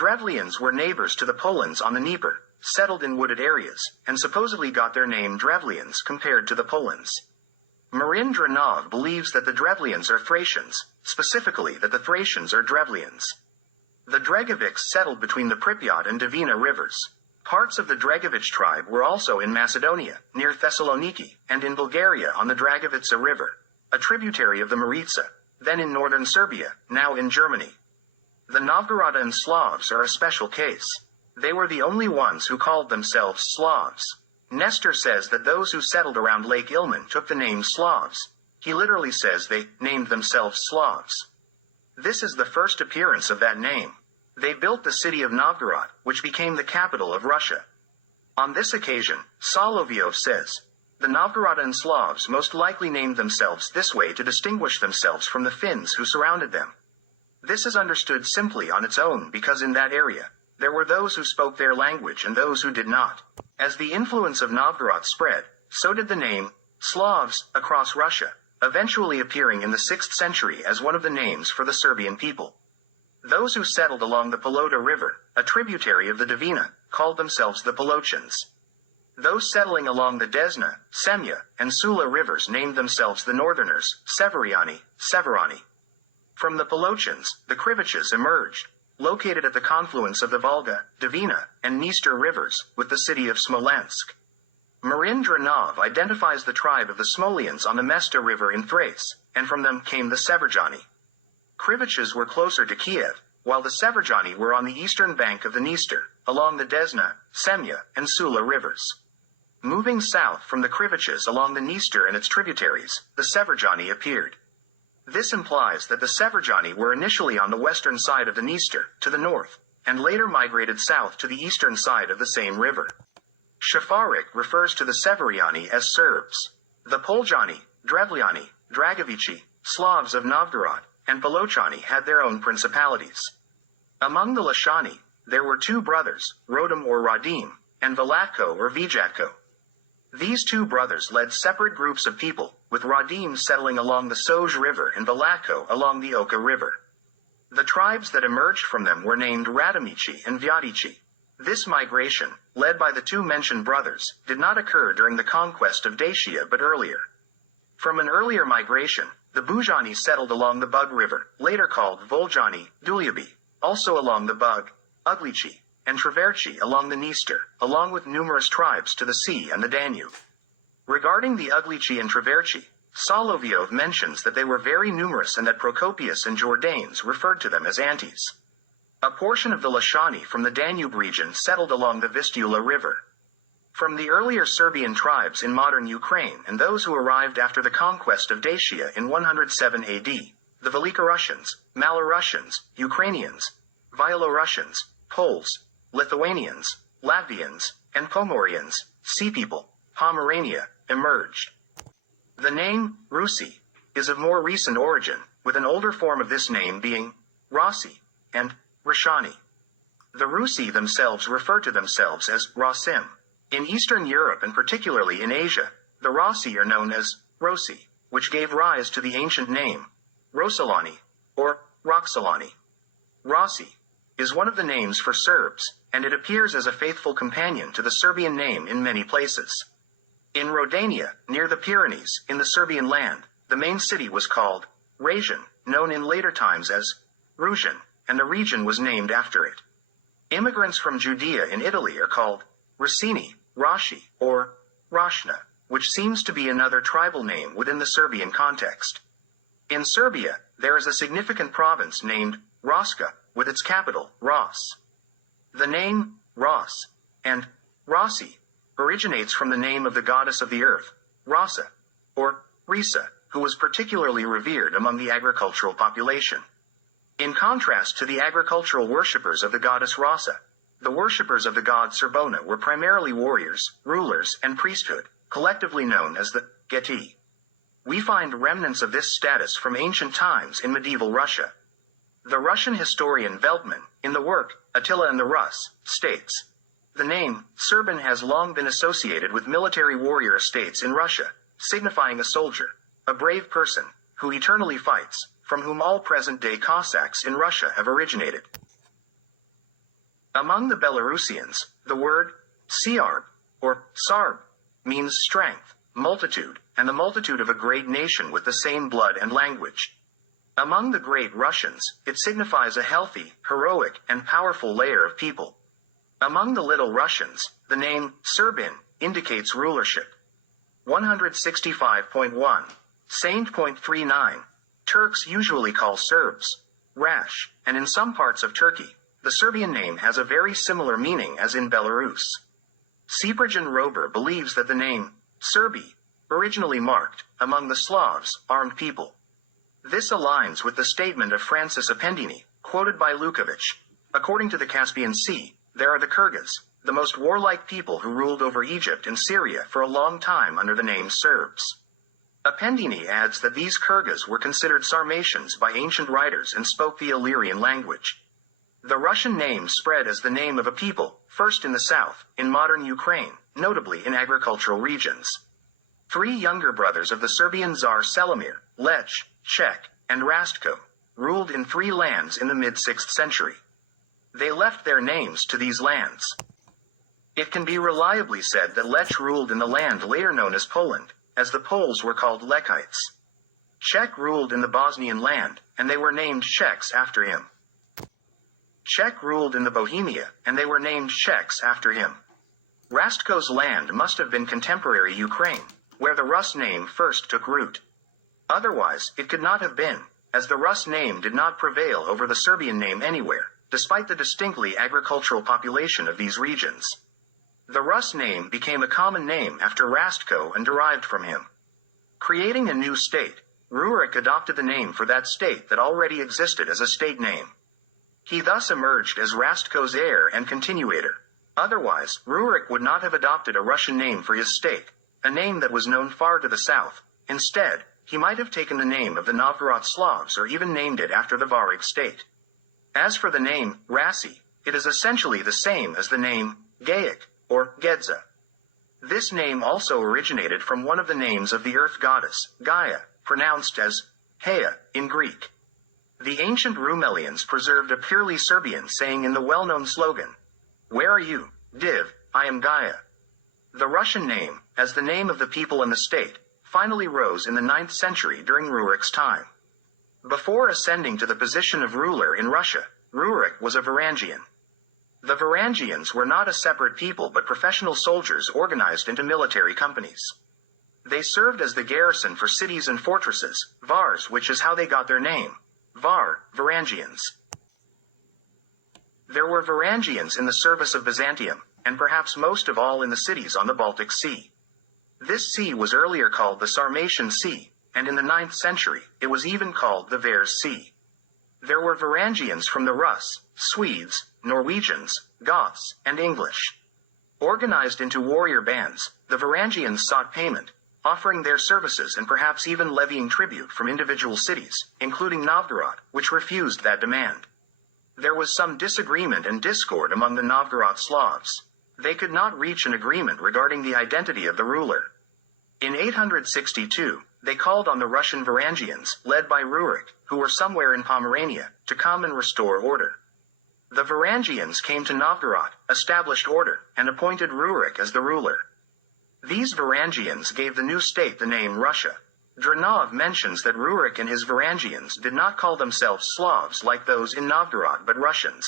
Drevlians were neighbors to the Polans on the Dnieper, settled in wooded areas, and supposedly got their name Drevlians compared to the Polans. Marin Dranov believes that the Drevlians are Thracians, specifically that the Thracians are Drevlians. The Dregovics settled between the Pripyat and Dvina rivers. Parts of the Dregovich tribe were also in Macedonia, near Thessaloniki, and in Bulgaria on the Dragovica River, a tributary of the Maritsa, then in northern Serbia, now in Germany. The Novgorodan Slavs are a special case. They were the only ones who called themselves Slavs. Nestor says that those who settled around Lake Ilmen took the name Slavs. He literally says they named themselves Slavs. This is the first appearance of that name. They built the city of Novgorod, which became the capital of Russia. On this occasion, Solovyov says, the Novgorodan Slavs most likely named themselves this way to distinguish themselves from the Finns who surrounded them. This is understood simply on its own because in that area, there were those who spoke their language and those who did not. As the influence of Novgorod spread, so did the name Slavs across Russia, eventually appearing in the 6th century as one of the names for the Serbian people. Those who settled along the Polota River, a tributary of the Dvina, called themselves the Polochans. Those settling along the Desna, Semya, and Sula rivers named themselves the Northerners, Severani. From the Polochans, the Kriviches emerged, located at the confluence of the Volga, Dvina, and Dniester rivers, with the city of Smolensk. Marin Dranov identifies the tribe of the Smolians on the Mesta River in Thrace, and from them came the Severjani. Kriviches were closer to Kiev, while the Severjani were on the eastern bank of the Dniester, along the Desna, Semya, and Sula rivers. Moving south from the Kriviches along the Dniester and its tributaries, the Severjani appeared. This implies that the Severjani were initially on the western side of the Dniester, to the north, and later migrated south to the eastern side of the same river. Shafarik refers to the Severiani as Serbs. The Poljani, Drevliani, Dragovici, Slavs of Novgorod, and Polochani had their own principalities. Among the Lashani, there were two brothers, Rodim or Radim, and Velatko or Vijatko. These two brothers led separate groups of people, with Radim settling along the Soj River and Velatko along the Oka River. The tribes that emerged from them were named Radomici and Vyadici. This migration, led by the two mentioned brothers, did not occur during the conquest of Dacia but earlier. From an earlier migration, the Bujani settled along the Bug River, later called Voljani, Dulyabi, also along the Bug, Uglici, and Treverci along the Dniester, along with numerous tribes to the sea and the Danube. Regarding the Uglici and Treverci, Solovyov mentions that they were very numerous and that Procopius and Jordanes referred to them as Antes. A portion of the Lashani from the Danube region settled along the Vistula River. From the earlier Serbian tribes in modern Ukraine and those who arrived after the conquest of Dacia in 107 AD, the Velikorussians, Malorussians, Ukrainians, Vyelorussians, Poles, Lithuanians, Latvians, and Pomorians, Sea People, Pomerania, emerged. The name, Rusi, is of more recent origin, with an older form of this name being Rasi and Rashani. The Rusi themselves refer to themselves as Rasim. In Eastern Europe and particularly in Asia, the Rasi are known as Rosi, which gave rise to the ancient name, Rosalani, or Roxolani. Rasi is one of the names for Serbs, and it appears as a faithful companion to the Serbian name in many places. In Rodania, near the Pyrenees, in the Serbian land, the main city was called Rajan, known in later times as Rujan, and the region was named after it. Immigrants from Judea in Italy are called Rossini, Rashi, or Rashna, which seems to be another tribal name within the Serbian context. In Serbia, there is a significant province named Raska, with its capital, Ras. The name, Ras, and Rasi, originates from the name of the goddess of the earth, Rasa, or Risa, who was particularly revered among the agricultural population. In contrast to the agricultural worshippers of the goddess Rasa, the worshippers of the god Serbona were primarily warriors, rulers, and priesthood, collectively known as the Geti. We find remnants of this status from ancient times in medieval Russia. The Russian historian Veltman, in the work Attila and the Rus, states, the name Serban has long been associated with military warrior estates in Russia, signifying a soldier, a brave person, who eternally fights, from whom all present-day Cossacks in Russia have originated. Among the Belarusians, the word Serb, or Sarb, means strength, multitude, and the multitude of a great nation with the same blood and language. Among the Great Russians, it signifies a healthy, heroic, and powerful layer of people. Among the Little Russians, the name Serbin indicates rulership. 165.1. Saint.39. Turks usually call Serbs Rash, and in some parts of Turkey, the Serbian name has a very similar meaning as in Belarus. Cyprian Rober believes that the name Serbi originally marked, among the Slavs, armed people. This aligns with the statement of Francis Appendini, quoted by Lukovich. According to the Caspian Sea, there are the Kyrgyz, the most warlike people who ruled over Egypt and Syria for a long time under the name Serbs. Appendini adds that these Kyrgyz were considered Sarmatians by ancient writers and spoke the Illyrian language. The Russian name spread as the name of a people, first in the south, in modern Ukraine, notably in agricultural regions. 3 younger brothers of the Serbian Tsar Selimir, Lech, Czech, and Rastko, ruled in 3 lands in the mid-6th century. They left their names to these lands. It can be reliably said that Lech ruled in the land later known as Poland, as the Poles were called Lechites. Czech ruled in the Bosnian land, and they were named Czechs after him. Czech ruled in the Bohemia, and they were named Czechs after him. Rastko's land must have been contemporary Ukraine, where the Rus name first took root. Otherwise, it could not have been, as the Rus name did not prevail over the Serbian name anywhere, despite the distinctly agricultural population of these regions. The Rus name became a common name after Rastko and derived from him. Creating a new state, Rurik adopted the name for that state that already existed as a state name. He thus emerged as Rastko's heir and continuator. Otherwise, Rurik would not have adopted a Russian name for his state, a name that was known far to the south. Instead, he might have taken the name of the Novgorod Slavs or even named it after the Varig state. As for the name, Rasi, it is essentially the same as the name, Gaik, or Gedza. This name also originated from one of the names of the earth goddess, Gaia, pronounced as Gaia in Greek. The ancient Rumelians preserved a purely Serbian saying in the well-known slogan, "Where are you, Div, I am Gaia." The Russian name, as the name of the people and the state, finally rose in the 9th century during Rurik's time. Before ascending to the position of ruler in Russia, Rurik was a Varangian. The Varangians were not a separate people but professional soldiers organized into military companies. They served as the garrison for cities and fortresses, Vars, which is how they got their name. Varangians. There were Varangians in the service of Byzantium, and perhaps most of all in the cities on the Baltic Sea. This sea was earlier called the Sarmatian Sea, and in the 9th century, it was even called the Vares Sea. There were Varangians from the Rus, Swedes, Norwegians, Goths, and English. Organized into warrior bands, the Varangians sought payment, offering their services and perhaps even levying tribute from individual cities, including Novgorod, which refused that demand. There was some disagreement and discord among the Novgorod Slavs. They could not reach an agreement regarding the identity of the ruler. In 862, they called on the Russian Varangians, led by Rurik, who were somewhere in Pomerania, to come and restore order. The Varangians came to Novgorod, established order, and appointed Rurik as the ruler. These Varangians gave the new state the name Russia. Dranov mentions that Rurik and his Varangians did not call themselves Slavs like those in Novgorod but Russians.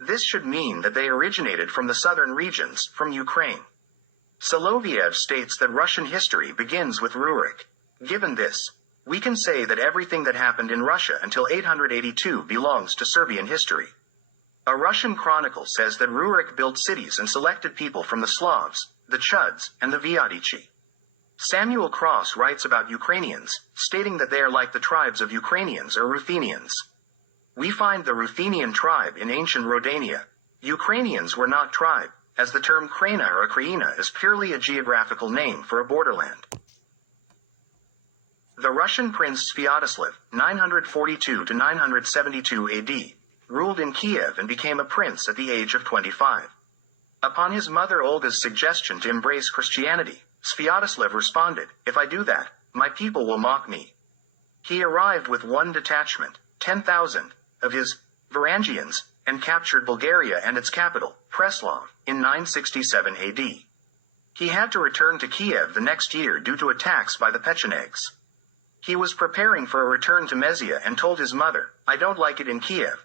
This should mean that they originated from the southern regions, from Ukraine. Soloviev states that Russian history begins with Rurik. Given this, we can say that everything that happened in Russia until 882 belongs to Serbian history. A Russian chronicle says that Rurik built cities and selected people from the Slavs, the Chuds, and the Vyadichi. Samuel Cross writes about Ukrainians, stating that they are like the tribes of Ukrainians or Ruthenians. We find the Ruthenian tribe in ancient Rodania. Ukrainians were not tribe, as the term Kraina or Kraina is purely a geographical name for a borderland. The Russian prince Sviatoslav, 942 to 972 AD, ruled in Kiev and became a prince at the age of 25. Upon his mother Olga's suggestion to embrace Christianity, Sviatoslav responded, "If I do that, my people will mock me." He arrived with one detachment, 10,000, of his Varangians, and captured Bulgaria and its capital, Preslav, in 967 AD. He had to return to Kiev the next year due to attacks by the Pechenegs. He was preparing for a return to Mesia and told his mother, "I don't like it in Kiev.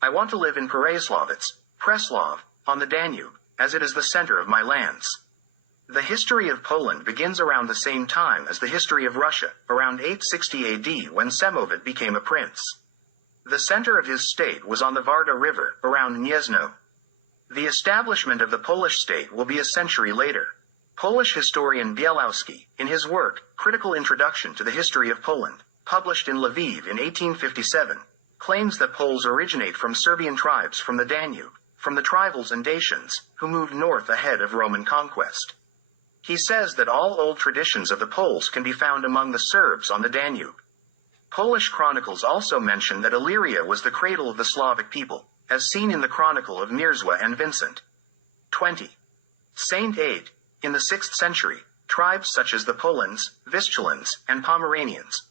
I want to live in Pereslavets, Preslav, on the Danube, as it is the center of my lands." The history of Poland begins around the same time as the history of Russia, around 860 AD when Semovit became a prince. The center of his state was on the Varda River, around Gniezno. The establishment of the Polish state will be a century later. Polish historian Bielawski, in his work, Critical Introduction to the History of Poland, published in Lviv in 1857, claims that Poles originate from Serbian tribes from the Danube, from the Trivals and Dacians, who moved north ahead of Roman conquest. He says that all old traditions of the Poles can be found among the Serbs on the Danube. Polish chronicles also mention that Illyria was the cradle of the Slavic people, as seen in the chronicle of Mirzwa and Vincent. 20. Saint 8. In the 6th century, tribes such as the Polans, Vistulans, and Pomeranians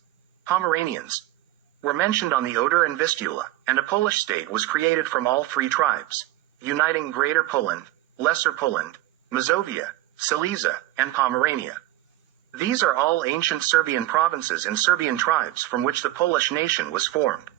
were mentioned on the Oder and Vistula, and a Polish state was created from all three tribes, uniting Greater Poland, Lesser Poland, Mazovia, Silesia, and Pomerania. These are all ancient Serbian provinces and Serbian tribes from which the Polish nation was formed.